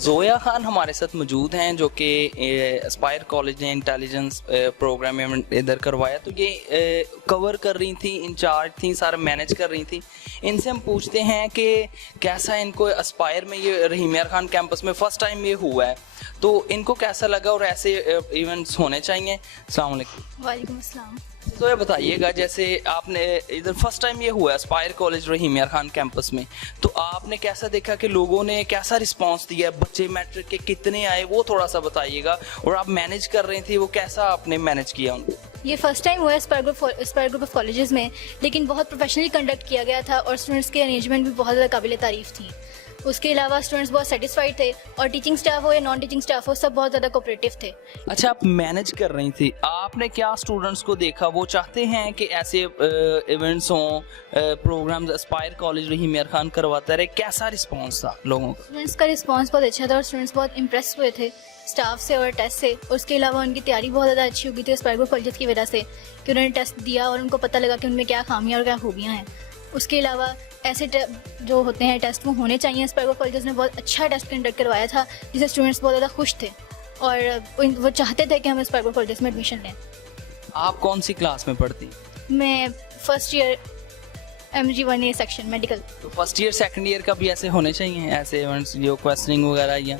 जोया खान हमारे साथ मौजूद हैं जो कि एस्पायर कॉलेज ने इंटेलिजेंस प्रोग्राम इधर करवाया, तो ये कवर कर रही थी, इंचार्ज थी, सारा मैनेज कर रही थी। इनसे हम पूछते हैं कि कैसा इनको एस्पायर में ये रहीम यार खान कैंपस में फ़र्स्ट टाइम ये हुआ है, तो इनको कैसा लगा और ऐसे इवेंट्स होने चाहिए। अस्सलाम वालेकुम। वालेकुम अस्सलाम। तो ये बताइएगा, जैसे आपने इधर फर्स्ट टाइम ये हुआ एस्पायर कॉलेज रहीम यार खान कैंपस में, तो आपने कैसा देखा कि लोगों ने कैसा रिस्पांस दिया, बच्चे मैट्रिक के कितने आए वो थोड़ा सा बताइएगा, और आप मैनेज कर रही थी वो कैसा आपने मैनेज किया उनको। ये फर्स्ट टाइम हुआ है एस्पायर ग्रुप ऑफ कॉलेजेस में, लेकिन बहुत प्रोफेशनली कंडक्ट किया गया था और स्टूडेंट्स के अरेंजमेंट भी बहुत ज़्यादा काबिल तारीफ़ थी। उसके अलावा स्टूडेंट्स बहुत सेटिस्फाइड थे और टीचिंग स्टाफ हो या नॉन टीचिंग स्टाफ हो सब बहुत ज़्यादा कोऑपरेटिव थे। अच्छा, आप मैनेज कर रही थी, आपने क्या स्टूडेंट्स को देखा, वो चाहते हैं कि ऐसे इवेंट्स हों, प्रोग्राम्स एस्पायर कॉलेज रहीम यार खान करवाता रहे, कैसा रिस्पॉन्स था लोगों का? स्टूडेंट्स का रिस्पॉन्स बहुत अच्छा था और स्टूडेंट्स बहुत इम्प्रेस हुए थे स्टाफ से और टेस्ट से। और उसके अलावा उनकी तैयारी बहुत ज़्यादा अच्छी हो गई थी एस्पायर ग्रुप कॉलेजेस की वजह से, कि उन्होंने टेस्ट दिया और उनको पता लगा कि उनमें क्या खामियाँ और क्या खूबियाँ हैं। उसके अलावा ऐसे जो होते हैं टेस्ट वो होने चाहिए। एस्पायर ग्रुप कॉलेजेस ने बहुत अच्छा टेस्ट कंडक्ट करवाया था जिससे स्टूडेंट्स बहुत ज़्यादा खुश थे और वो चाहते थे कि हम एस्पायर ग्रुप कॉलेजेस में एडमिशन लें। आप कौन सी क्लास में पढ़ती? मैं first year MG1A section medical. तो फर्स्ट ईयर सेकंड ईयर का भी ऐसे होने चाहिए ऐसे इवेंट्स, जो क्वेश्चनिंग वगैरह या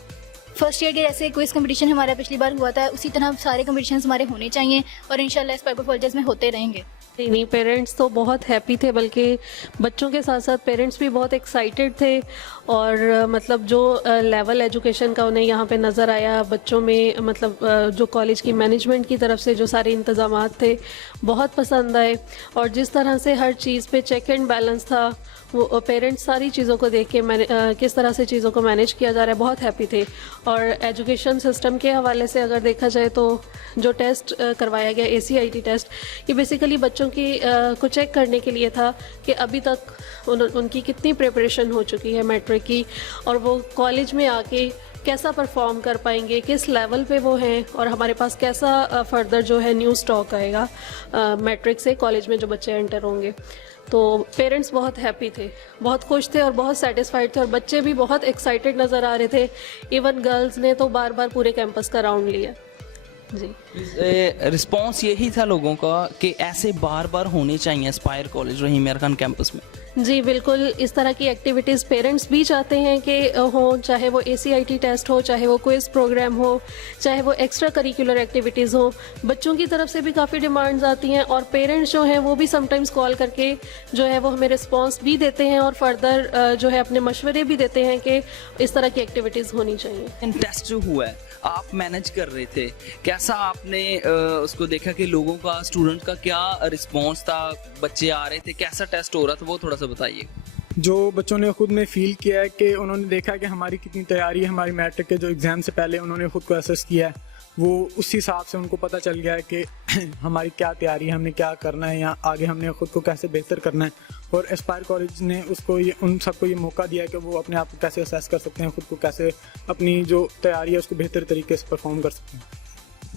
फर्स्ट ईयर के जैसे क्विज कंपटीशन हमारा पिछली बार हुआ था, उसी तरह सारे कंपटीशंस हमारे होने चाहिए और इंशाल्लाह एस्पायर ग्रुप कॉलेजेस में होते रहेंगे। नहीं, पेरेंट्स तो बहुत हैप्पी थे, बल्कि बच्चों के साथ साथ पेरेंट्स भी बहुत एक्साइटेड थे। और मतलब जो लेवल एजुकेशन का उन्हें यहाँ पे नज़र आया बच्चों में, मतलब जो कॉलेज की मैनेजमेंट की तरफ से जो सारे इंतज़ामात थे बहुत पसंद आए। और जिस तरह से हर चीज़ पे चेक एंड बैलेंस था, वो पेरेंट्स सारी चीज़ों को देख के किस तरह से चीज़ों को मैनेज किया जा रहा है बहुत हैप्पी थे। और एजुकेशन सिस्टम के हवाले से अगर देखा जाए तो जो टेस्ट करवाया गया ACIT टेस्ट, ये बेसिकली बच्चों की को चेक करने के लिए था कि अभी तक उनकी कितनी प्रिपरेशन हो चुकी है मैट्रिक की, और वो कॉलेज में आके कैसा परफॉर्म कर पाएंगे, किस लेवल पे वो हैं, और हमारे पास कैसा फर्दर जो है न्यू स्टॉक आएगा मैट्रिक से कॉलेज में जो बच्चे एंटर होंगे। तो पेरेंट्स बहुत हैप्पी थे, बहुत खुश थे और बहुत सेटिस्फाइड थे, और बच्चे भी बहुत एक्साइटेड नज़र आ रहे थे। इवन गर्ल्स ने तो बार बार पूरे कैंपस का राउंड लिया। जी, रिस्पांस यही था लोगों का कि ऐसे बार बार होने चाहिए एस्पायर कॉलेज रहीम यार खान कैंपस में। जी बिल्कुल, इस तरह की एक्टिविटीज़ पेरेंट्स भी चाहते हैं कि हो, चाहे वो ACIT टेस्ट हो, चाहे वो क्विज प्रोग्राम हो, चाहे वो एक्स्ट्रा करिकुलर एक्टिविटीज़ हो। बच्चों की तरफ से भी काफ़ी डिमांड्स आती हैं और पेरेंट्स जो हैं वो भी समटाइम्स कॉल करके जो है वो हमें रिस्पांस भी देते हैं और फर्दर जो है अपने मशवरे भी देते हैं कि इस तरह की एक्टिविटीज़ होनी चाहिए। टेस्ट जो हुआ है आप मैनेज कर रहे थे, कैसा आपने उसको देखा कि लोगों का, स्टूडेंट का क्या रिस्पांस था, बच्चे आ रहे थे, कैसा टेस्ट हो रहा था, वो थोड़ा सा बताइए। जो बच्चों ने खुद में फील किया है कि उन्होंने देखा कि हमारी कितनी तैयारी है, हमारी मैट्रिक के जो एग्ज़ाम से पहले उन्होंने खुद को असेस किया है, वो उस हिसाब से उनको पता चल गया है कि हमारी क्या तैयारी है, हमने क्या करना है या आगे हमने खुद को कैसे बेहतर करना है। और एस्पायर कॉलेज ने उसको उन सबको ये मौका दिया है कि वो अपने आप को कैसे असेस कर सकते हैं, खुद को कैसे अपनी जो तैयारी है उसको बेहतर तरीके से परफॉर्म कर सकते हैं।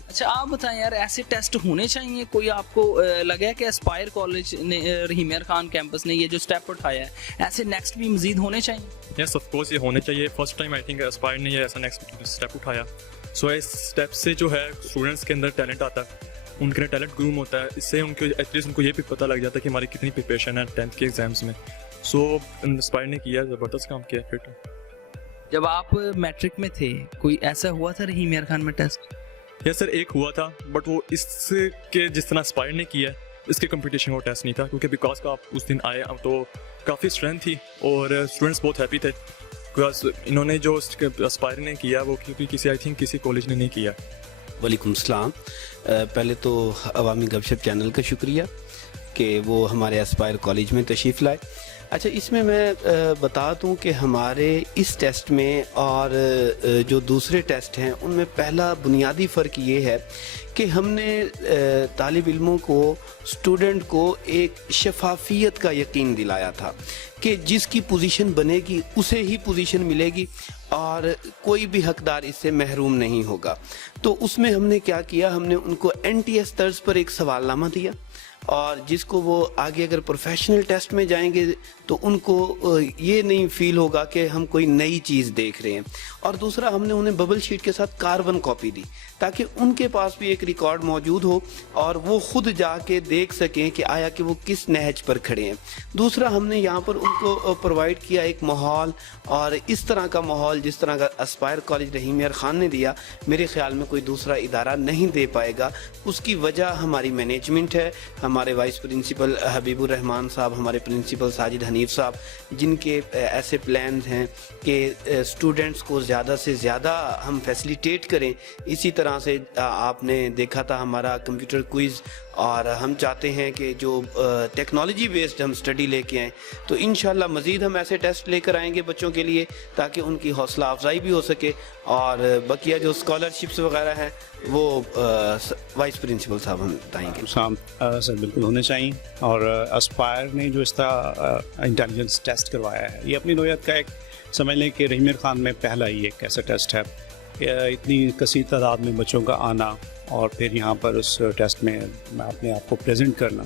अच्छा, आप बताएं यार, ऐसे टेस्ट होने चाहिए? कोई आपको लगा है कि एस्पायर कॉलेज ने रहीम यार खान कैंपस ने ये जो स्टेप उठाया है, ऐसे नेक्स्ट भी मजीद होने चाहिए? यस ऑफ कोर्स, ये होने चाहिए। First time I think Aspire ने ये ऐसा नेक्स्ट स्टेप उठाया। सो इस स्टेप से जो है स्टूडेंट्स के अंदर टैलेंट आता है, उनके टैलेंट ग्रूम होता है। इससे उनको एटलीस्ट उनको ये भी पता लग जाता है कि हमारी कितनी प्रिपरेशन है 10th के एग्जाम्स में। सो एस्पायर ने किया, ज़बरदस्त काम किया। फिर जब आप मैट्रिक में थे, कोई ऐसा हुआ था रहीम यार खान में टेस्ट? यस सर, एक हुआ था, बट वो इसके जिस तरह एस्पायर ने किया है इसके कंपटीशन वो टेस्ट नहीं था, क्योंकि बिकॉज का आप उस दिन आए तो काफ़ी स्ट्रेंथ थी और स्टूडेंट्स बहुत हैप्पी थे, बिकॉज इन्होंने जो एस्पायर ने किया वो किसी आई थिंक किसी कॉलेज ने नहीं किया। वालेकुम सलाम। पहले तो अवामी गपशप चैनल का शुक्रिया कि वो हमारे एस्पायर कॉलेज में तशरीफ़ लाए। अच्छा, इसमें मैं बता दूं कि हमारे इस टेस्ट में और जो दूसरे टेस्ट हैं उनमें पहला बुनियादी फ़र्क ये है कि हमने तालिब इल्मों को, स्टूडेंट को एक शफाफियत का यकीन दिलाया था कि जिसकी पोजीशन बनेगी उसे ही पोजीशन मिलेगी और कोई भी हकदार इससे महरूम नहीं होगा। तो उसमें हमने क्या किया, हमने उनको NTS तर्ज पर एक सवालनामा दिया और जिसको वो आगे अगर प्रोफेशनल टेस्ट में जाएंगे तो उनको ये नहीं फील होगा कि हम कोई नई चीज़ देख रहे हैं। और दूसरा, हमने उन्हें बबल शीट के साथ कार्बन कॉपी दी ताकि उनके पास भी एक रिकॉर्ड मौजूद हो और वो खुद जाके देख सकें कि आया कि वो किस नहज पर खड़े हैं। दूसरा, हमने यहाँ पर उनको प्रोवाइड किया एक माहौल, और इस तरह का माहौल जिस तरह का एस्पायर कॉलेज रहीम यार खान ने दिया, मेरे ख्याल में कोई दूसरा इदारा नहीं दे पाएगा। उसकी वजह हमारी मैनेजमेंट है, हमारे वाइस प्रिंसिपल हबीबुर रहमान साहब, हमारे प्रिंसिपल साजिद हनीफ साहब, जिनके ऐसे प्लान हैं कि स्टूडेंट्स को ज़्यादा से ज़्यादा हम फैसिलिटेट करें। इसी तरह से आपने देखा था हमारा कंप्यूटर क्विज़, और हम चाहते हैं कि जो टेक्नोलॉजी बेस्ड हम स्टडी लेके आएँ। तो इंशाल्लाह मज़ीद हम ऐसे टेस्ट लेकर आएंगे बच्चों के लिए ताकि उनकी हौसला अफजाई भी हो सके, और बकिया जो स्कॉलरशिप्स वगैरह हैं वो वाइस प्रिंसिपल साहब हम बताएंगे। सर बिल्कुल होने चाहिए, और एस्पायर ने जो इसका इंटेलिजेंस टेस्ट करवाया है, ये अपनी नौयत का एक समझ लें कि रहीम यार खान में पहला ही एक ऐसा टेस्ट है कि इतनी कसीर तादाद में बच्चों का आना और फिर यहाँ पर उस टेस्ट में अपने आप को प्रेजेंट करना,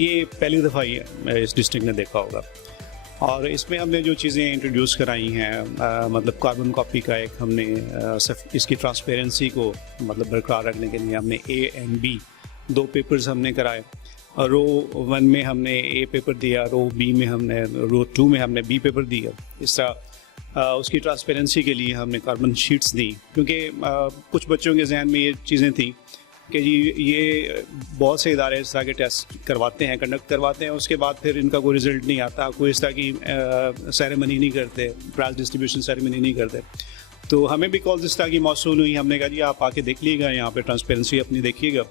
ये पहली दफ़ा ही इस डिस्ट्रिक्ट ने देखा होगा। और इसमें हमने जो चीज़ें इंट्रोड्यूस कराई हैं, मतलब कार्बन कॉपी का एक हमने इसकी ट्रांसपेरेंसी को मतलब बरकरार रखने के लिए हमने A and B 2 पेपर्स हमने कराए। रो 1 में हमने A पेपर दिया, रो B में हमने, रो 2 में हमने B पेपर दिया। इस तरह उसकी ट्रांसपेरेंसी के लिए हमने कार्बन शीट्स दी, क्योंकि कुछ बच्चों के जहन में ये चीज़ें थी कि जी ये बहुत से इदारे इस तरह के टेस्ट करवाते हैं, कंडक्ट करवाते हैं, उसके बाद फिर इनका कोई रिज़ल्ट नहीं आता, कोई इस तरह की सेरेमनी नहीं करते, प्राइज़ डिस्ट्रीब्यूशन सेरेमनी नहीं करते। तो हमें भी कॉल्स इस तरह की मौसूल हुई, हमने कहा जी आप आके देख लीजिएगा, यहाँ पे ट्रांसपेरेंसी अपनी देखिएगा।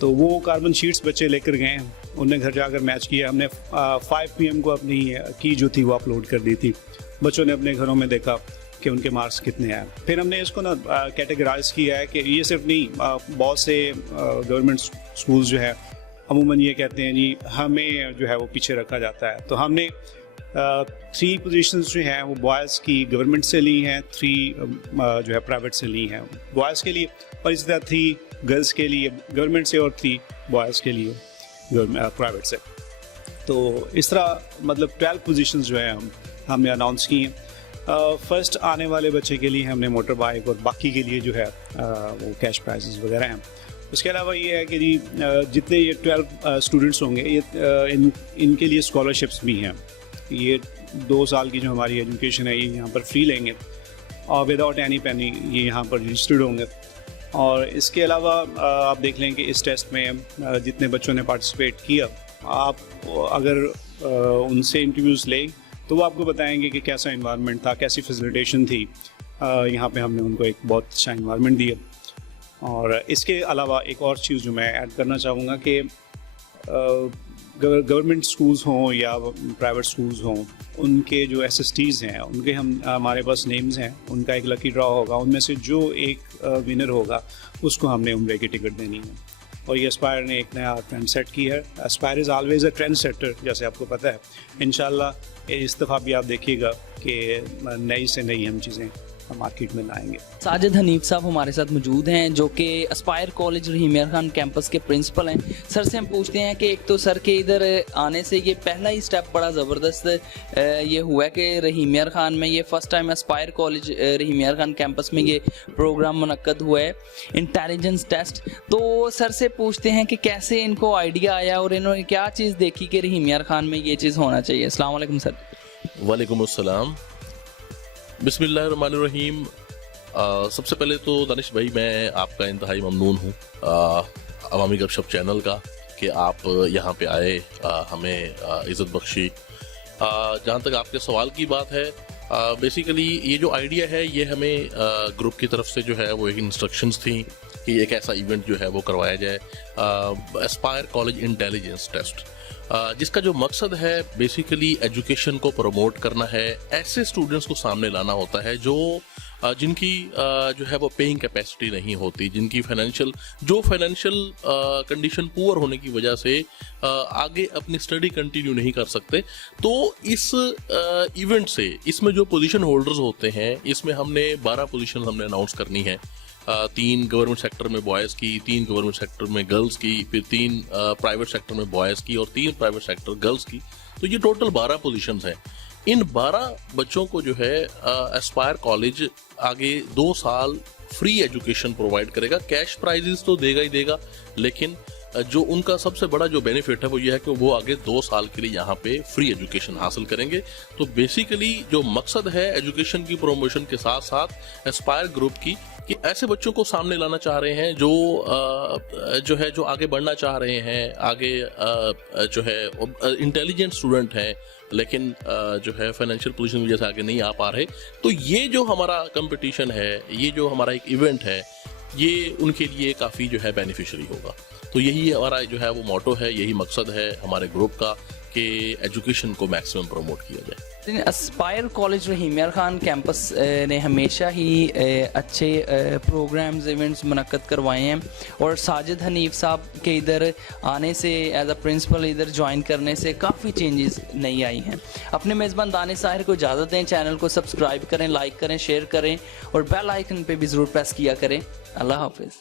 तो वो कार्बन शीट्स बच्चे लेकर गए, उनने घर जाकर मैच किया। हमने 5 PM को अपनी की जो थी वो अपलोड कर दी थी, बच्चों ने अपने घरों में देखा कि उनके मार्क्स कितने आए। फिर हमने इसको ना कैटेगराइज किया है कि ये सिर्फ नहीं, बहुत से गवर्नमेंट स्कूल्स जो है अमूमन ये कहते हैं जी हमें जो है वो पीछे रखा जाता है। तो हमने 3 पोजीशंस जो हैं वो बॉयज़ की गवर्नमेंट से ली हैं, 3 जो है प्राइवेट से ली हैं बॉयज़ के लिए, और इसी तरह 3 गर्ल्स के लिए गवर्नमेंट से और 3 बॉयज़ के लिए प्राइवेट से। तो इस तरह मतलब 12 पोजीशंस जो है हमने अनाउंस की हैं। फर्स्ट आने वाले बच्चे के लिए हमने मोटर बाइक, और बाकी के लिए जो है वो कैश प्राइजेस वगैरह हैं। उसके अलावा ये है कि जी जितने ये 12 स्टूडेंट्स होंगे ये इनके लिए स्कॉलरशिप्स भी हैं। ये 2 साल की जो हमारी एजुकेशन है ये यहाँ पर फ्री लेंगे और विदाउट एनी पेनी ये यहाँ पर रजिस्टर्ड होंगे। और इसके अलावा आप देख लें कि इस टेस्ट में जितने बच्चों ने पार्टिसिपेट किया, आप अगर उनसे इंटरव्यूज़ लें तो वो आपको बताएंगे कि कैसा इन्वायरमेंट था, कैसी फैसिलिटेशन थी। यहाँ पे हमने उनको एक बहुत अच्छा इन्वायरमेंट दिया। और इसके अलावा एक और चीज़ जो मैं ऐड करना चाहूँगा कि गवर्नमेंट स्कूल्स हों या प्राइवेट स्कूल्स हों, उनके जो SSTs हैं उनके हमारे पास नेम्स हैं, उनका एक लकी ड्रॉ होगा, उनमें से जो एक विनर होगा उसको हमने उम्रे की टिकट देनी है। और ये एस्पायर ने एक नया ट्रेंड सेट की है। Aspire is always a trend setter, जैसे आपको पता है। इंशाल्लाह इस दफ़ा भी आप देखिएगा कि नई से नई हम चीज़ें मार्केट में लाएंगे। साजिद हनीफ साहब हमारे साथ मौजूद हैं जो कि एस्पायर कॉलेज रहीम यार खान कैंपस के प्रिंसिपल हैं। सर से हम पूछते हैं कि एक तो सर के इधर आने से ये पहला ही स्टेप बड़ा ज़बरदस्त ये हुआ कि रहीम यार खान में ये फ़र्स्ट टाइम एस्पायर कॉलेज रहीम यार खान कैंपस में ये प्रोग्राम मुनक्कद हुआ है, इंटेलिजेंस टेस्ट। तो सर से पूछते हैं कि कैसे इनको आइडिया आया और इन्होंने क्या चीज़ देखी कि रहीम यार खान में ये चीज़ होना चाहिए। अस्सलाम वालेकुम सर। वालेकुम अस्सलाम, बिस्मिल्लाहिर्रहमानिर्रहीम। सबसे पहले तो दानिश भाई मैं आपका इंतहाई ममनून हूँ अवामी गपशप चैनल का कि आप यहाँ पे आए, हमें इज़्ज़त बख्शी। जहाँ तक आपके सवाल की बात है, बेसिकली ये जो आइडिया है ये हमें ग्रुप की तरफ से जो है वो एक इंस्ट्रक्शंस थी कि एक ऐसा इवेंट जो है वो करवाया जाए, एस्पायर कॉलेज इंटेलिजेंस टेस्ट, जिसका जो मकसद है बेसिकली एजुकेशन को प्रमोट करना है। ऐसे स्टूडेंट्स को सामने लाना होता है जो जिनकी जो है वो पेइंग कैपेसिटी नहीं होती, जिनकी फाइनेंशियल कंडीशन पुअर होने की वजह से आगे अपनी स्टडी कंटिन्यू नहीं कर सकते। तो इस इवेंट से इसमें जो पोजीशन होल्डर्स होते हैं, इसमें हमने 12 पोजीशन हमने अनाउंस करनी है 3 गवर्नमेंट सेक्टर में बॉयज़ की, 3 गवर्नमेंट सेक्टर में गर्ल्स की, फिर 3 प्राइवेट सेक्टर में बॉयज़ की और 3 प्राइवेट सेक्टर गर्ल्स की। तो ये टोटल 12 पोजीशंस हैं। इन 12 बच्चों को जो है एस्पायर कॉलेज आगे 2 साल फ्री एजुकेशन प्रोवाइड करेगा। कैश प्राइजेस तो देगा ही देगा, लेकिन जो उनका सबसे बड़ा जो बेनिफिट है वो ये है कि वो आगे 2 साल के लिए यहाँ पे फ्री एजुकेशन हासिल करेंगे। तो बेसिकली जो मकसद है एजुकेशन की प्रमोशन के साथ साथ एस्पायर ग्रुप की, कि ऐसे बच्चों को सामने लाना चाह रहे हैं जो आगे बढ़ना चाह रहे हैं, आगे जो है इंटेलिजेंट स्टूडेंट हैं, लेकिन जो है फाइनेंशियल पोजीशन की वजह से आगे नहीं आ पा रहे। तो ये जो हमारा कंपटीशन है, ये जो हमारा एक इवेंट है, ये उनके लिए काफ़ी जो है बेनिफिशियरी होगा। तो यही हमारा जो है वो मोटो है, यही मकसद है हमारे ग्रुप का कि एजुकेशन को मैक्सिमम प्रमोट किया जाए। एस्पायर कॉलेज रहीम यार खान कैंपस ने हमेशा ही अच्छे प्रोग्राम्स इवेंट्स मुनक्कद करवाए हैं, और साजिद हनीफ साहब के इधर आने से एज अ प्रिंसिपल इधर ज्वाइन करने से काफ़ी चेंजेस नई आई हैं। अपने मेज़बान दानिश साहिर को इजाज़त दें, चैनल को सब्सक्राइब करें, लाइक करें, शेयर करें और बेल आइकन पे भी ज़रूर प्रेस किया करें। अल्लाह हाफिज़।